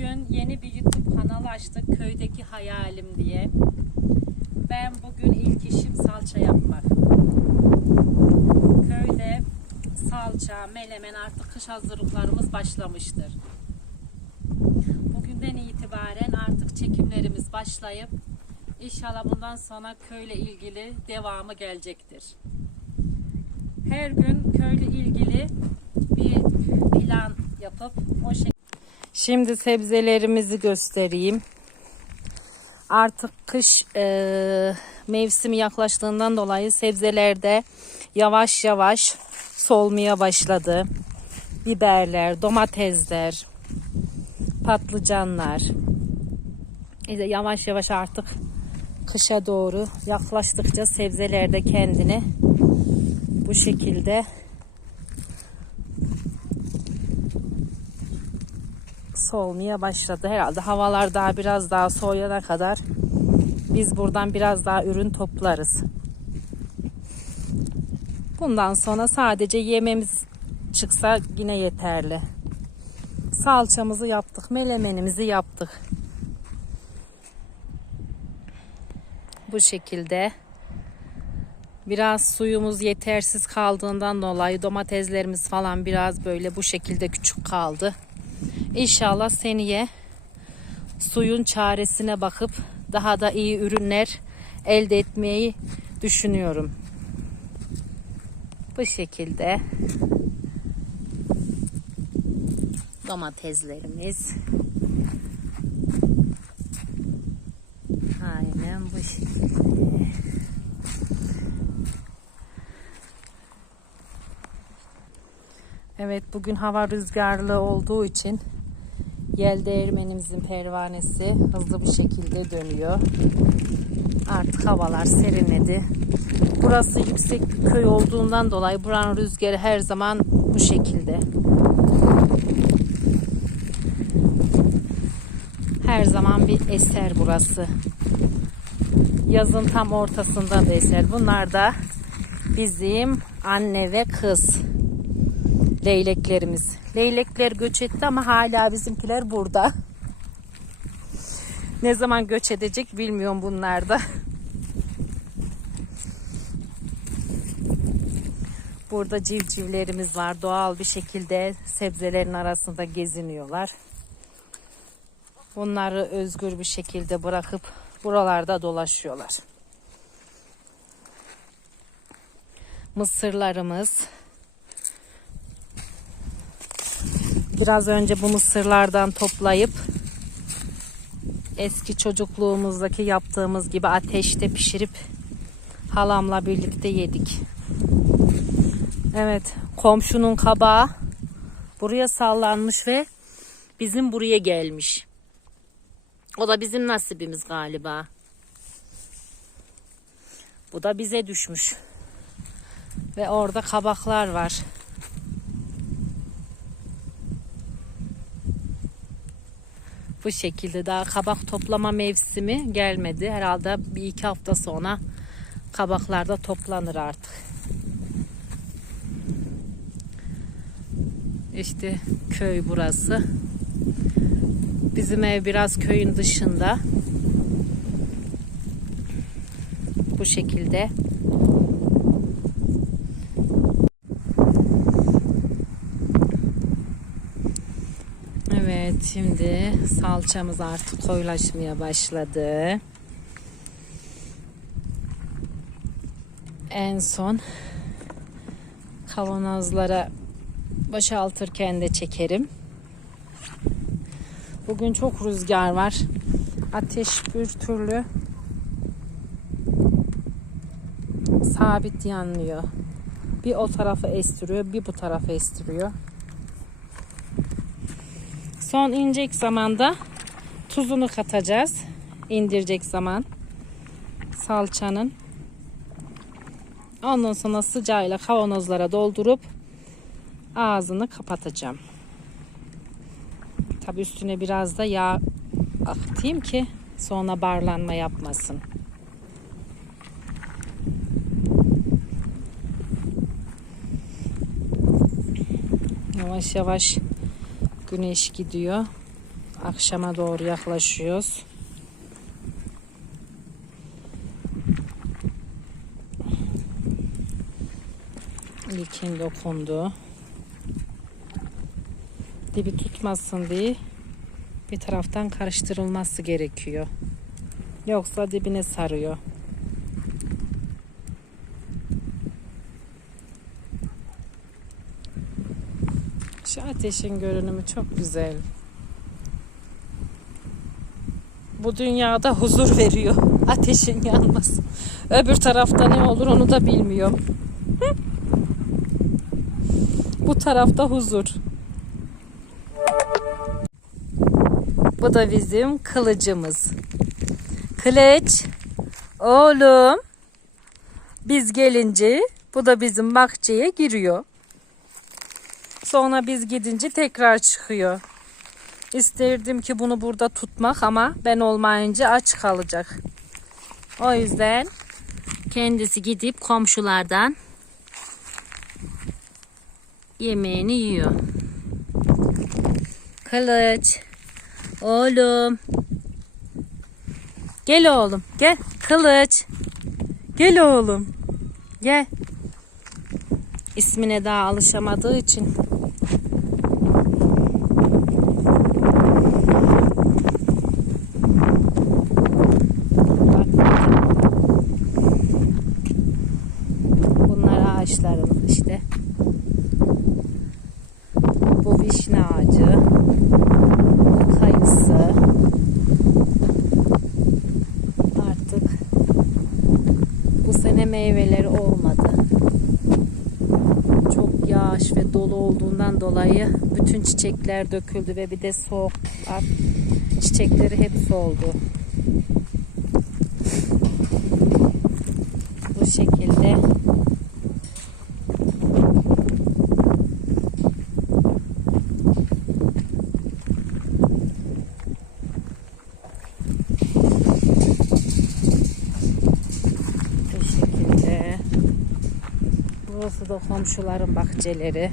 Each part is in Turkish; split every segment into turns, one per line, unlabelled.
Bugün yeni bir YouTube kanalı açtık köydeki hayalim diye. Ben bugün ilk işim salça yapmak. Köyde salça, melemen artık kış hazırlıklarımız başlamıştır. Bugünden itibaren artık çekimlerimiz başlayıp inşallah bundan sonra köyle ilgili devamı gelecektir. Her gün köyle ilgili bir plan yapıp o şekilde Şimdi sebzelerimizi göstereyim. Artık kış e, mevsimi yaklaştığından dolayı sebzelerde yavaş yavaş solmaya başladı. Biberler, domatesler, patlıcanlar. İşte yavaş yavaş artık kışa doğru yaklaştıkça sebzeler de kendini bu şekilde soğumaya başladı. Herhalde havalar daha biraz daha soğuyana kadar biz buradan biraz daha ürün toplarız. Bundan sonra sadece yememiz çıksa yine yeterli. Salçamızı yaptık, melemenimizi yaptık. Bu şekilde biraz suyumuz yetersiz kaldığından dolayı domateslerimiz falan biraz böyle bu şekilde küçük kaldı. İnşallah seneye suyun çaresine bakıp daha da iyi ürünler elde etmeyi düşünüyorum. Bu şekilde domateslerimiz aynen bu şekilde. Evet bugün hava rüzgarlı olduğu için yel değirmenimizin pervanesi hızlı bir şekilde dönüyor. Artık havalar serinledi. Burası yüksek bir köy olduğundan dolayı buranın rüzgarı her zaman bu şekilde. Her zaman bir eser burası. Yazın tam ortasında bir eser. Bunlar da bizim anne ve kız leyleklerimiz. Leylekler göç etti ama hala bizimkiler burada. Ne zaman göç edecek bilmiyorum bunlar da. Burada civcivlerimiz var. Doğal bir şekilde sebzelerin arasında geziniyorlar. Bunları özgür bir şekilde bırakıp buralarda dolaşıyorlar. Mısırlarımız Biraz önce bu mısırlardan toplayıp eski çocukluğumuzdaki yaptığımız gibi ateşte pişirip halamla birlikte yedik. Evet, komşunun kabağı buraya sallanmış ve bizim buraya gelmiş. O da bizim nasibimiz galiba. Bu da bize düşmüş. Ve orada kabaklar var. Bu şekilde daha kabak toplama mevsimi gelmedi. Herhalde bir iki hafta sonra kabaklar da toplanır artık. İşte köy burası. Bizim ev biraz köyün dışında. Bu şekilde. Evet şimdi salçamız artık koyulaşmaya başladı. En son kavanozlara boşaltırken de çekerim. Bugün çok rüzgar var. Ateş bir türlü sabit yanmıyor. Bir o tarafı estiriyor, bir bu tarafı estiriyor. Son inecek zamanda tuzunu katacağız. İndirecek zaman salçanın. Ondan sonra sıcağıyla kavanozlara doldurup ağzını kapatacağım. Tabi üstüne biraz da yağ akıtayım ki sonra barlanma yapmasın. Yavaş yavaş güneş gidiyor. Akşama doğru yaklaşıyoruz. İlkin dokundu. Dibi tutmasın diye bir taraftan karıştırılması gerekiyor. Yoksa dibine sarıyor. Şu ateşin görünümü çok güzel. Bu dünyada huzur veriyor. Ateşin yanması. Öbür tarafta ne olur onu da bilmiyorum. Bu tarafta huzur. Bu da bizim kılıcımız. Kılıç. Oğlum. Biz gelince bu da bizim bahçeye giriyor. Sonra biz gidince tekrar çıkıyor. İsterdim ki bunu burada tutmak ama ben olmayınca aç kalacak. O yüzden kendisi gidip komşulardan yemeğini yiyor. Kılıç. Oğlum. Gel oğlum. Gel. Kılıç. Gel oğlum. Gel. İsmine daha alışamadığı için Bunlar ağaçlarımız işte. Bu vişne ağacı. Bu kayısı. Artık bu sene meyveleri olmadı. Çok yağış ve dolu olduğundan dolayı bütün çiçekler döküldü ve bir de soğuk var. Çiçekleri hep soldu. Bu şekilde Bu şekilde. Burası da komşuların bahçeleri.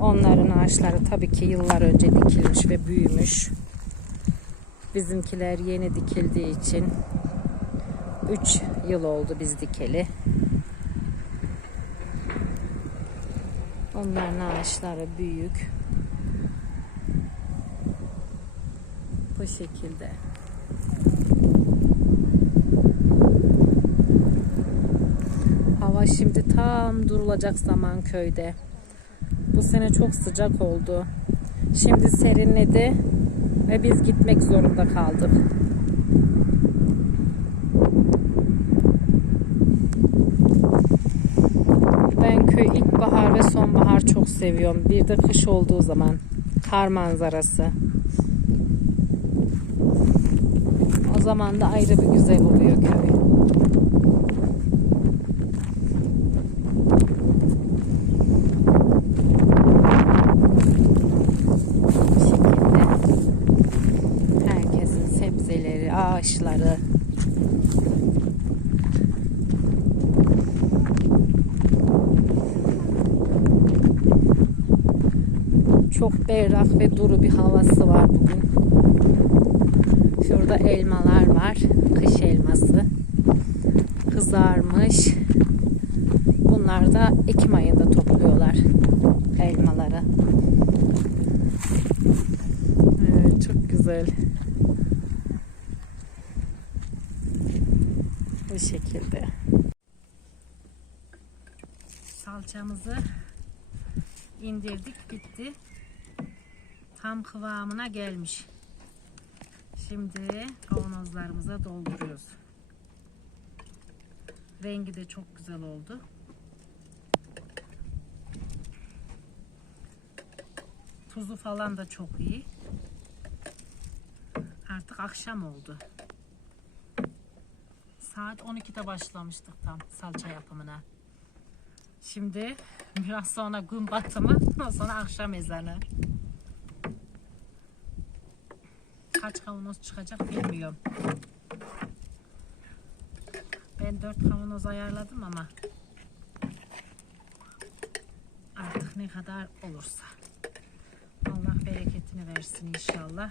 Onların ağaçları tabii ki yıllar önce dikilmiş ve büyümüş. Bizimkiler yeni dikildiği için 3 yıl oldu biz dikeli. Onların ağaçları büyük. Bu şekilde. Hava şimdi tam durulacak zaman köyde. Bu sene çok sıcak oldu. Şimdi serinledi ve biz gitmek zorunda kaldık. Ben köy ilkbahar ve sonbahar çok seviyorum. Bir de kış olduğu zaman kar manzarası. O zaman da ayrı bir güzel oluyor köy. Bu şekilde herkesin sebzeleri, ağaçları çok berrak ve duru bir havası var bugün. Şurada elmalar var. Kış elması. Kızarmış. Bunlar da Ekim ayında topluyorlar elmaları. Evet, çok güzel. Bu şekilde. Salçamızı indirdik bitti. Tam kıvamına gelmiş. Şimdi kavanozlarımıza dolduruyoruz. Rengi de çok güzel oldu. Tuzu falan da çok iyi. Artık akşam oldu. Saat 12'de başlamıştık tam salça yapımına. Şimdi biraz sonra gün batımı, sonra akşam ezanı. Kaç kavanoz çıkacak bilmiyorum. Ben 4 kavanoz ayarladım ama artık ne kadar olursa. Allah bereketini versin inşallah.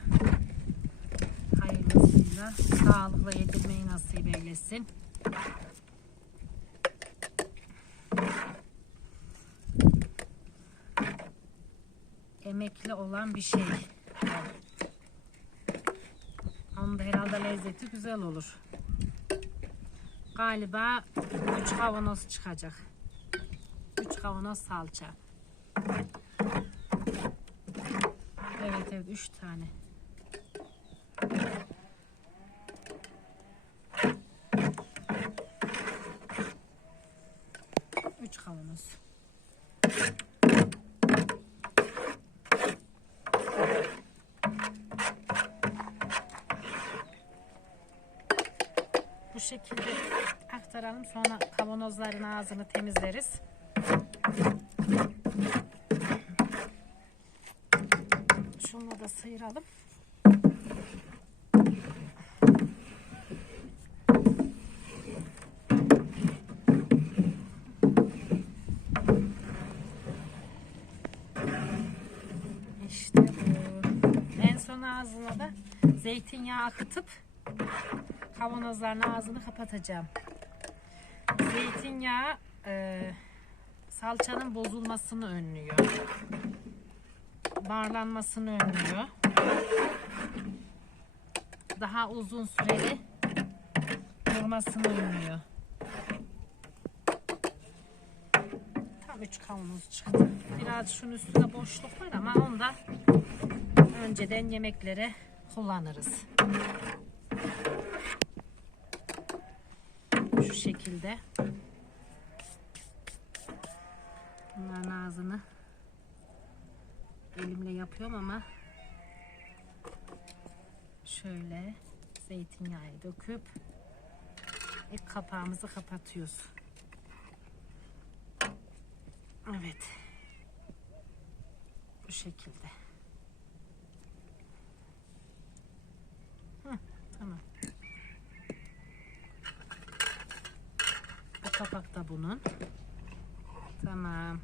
Hayırlısıyla sağlıkla yedirmeyi nasip eylesin. Emekli olan bir şey. Onun da herhalde lezzeti güzel olur. Galiba 3 kavanoz çıkacak. 3 kavanoz salça. Evet evet 3 tane. Üç kavanoz. Bu şekilde aktaralım. Sonra kavanozların ağzını temizleriz. Şunu da sıyıralım. İşte bu. En son ağzına da zeytinyağı akıtıp kavanozların ağzını kapatacağım. Zeytinyağı e, salçanın bozulmasını önlüyor. Bağlanmasını önlüyor. Daha uzun süreli durmasını önlüyor. Tam 3 kavanoz çıktı. Biraz şunun üstünde boşluk var ama onu da önceden yemeklere kullanırız. Şu şekilde. Bunların ağzını elimle yapıyorum ama şöyle zeytinyağı döküp ilk kapağımızı kapatıyoruz. Evet. Bu şekilde. Hı, tamam. Bu kapak da bunun. Tamam.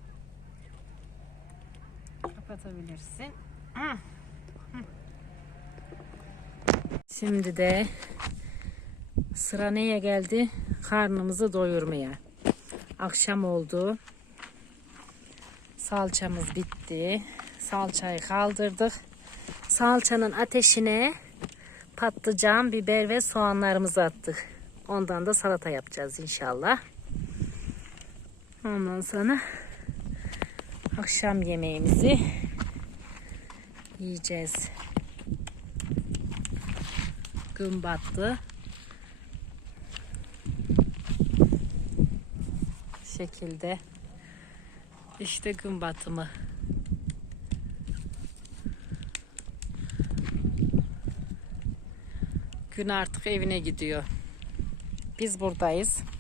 Kapatabilirsin. Şimdi de sıra neye geldi? Karnımızı doyurmaya. Akşam oldu. Salçamız bitti. Salçayı kaldırdık. Salçanın ateşine patlıcan, biber ve soğanlarımızı attık. Ondan da salata yapacağız inşallah. Ondan sonra akşam yemeğimizi yiyeceğiz. Gün battı. şekilde işte gün batımı. Gün artık evine gidiyor. Biz buradayız.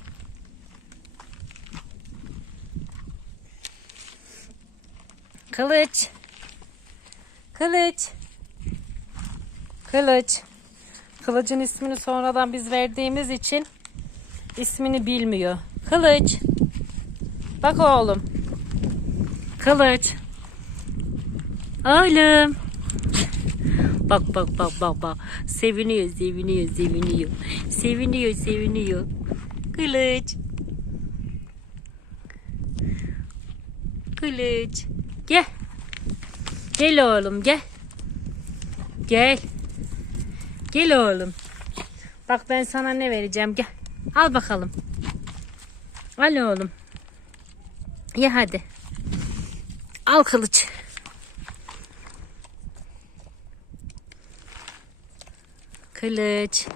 Kılıç. Kılıç. Kılıç. Kılıcın ismini sonradan biz verdiğimiz için ismini bilmiyor. Kılıç. Bak oğlum. Kılıç. Oğlum. Bak bak bak bak bak. Seviniyor, seviniyor, seviniyor. Seviniyor, seviniyor. Kılıç. Kılıç. Gel. Gel oğlum gel. Gel. Gel oğlum. Bak ben sana ne vereceğim gel. Al bakalım. Al oğlum. Ye hadi. Al kılıç. Kılıç.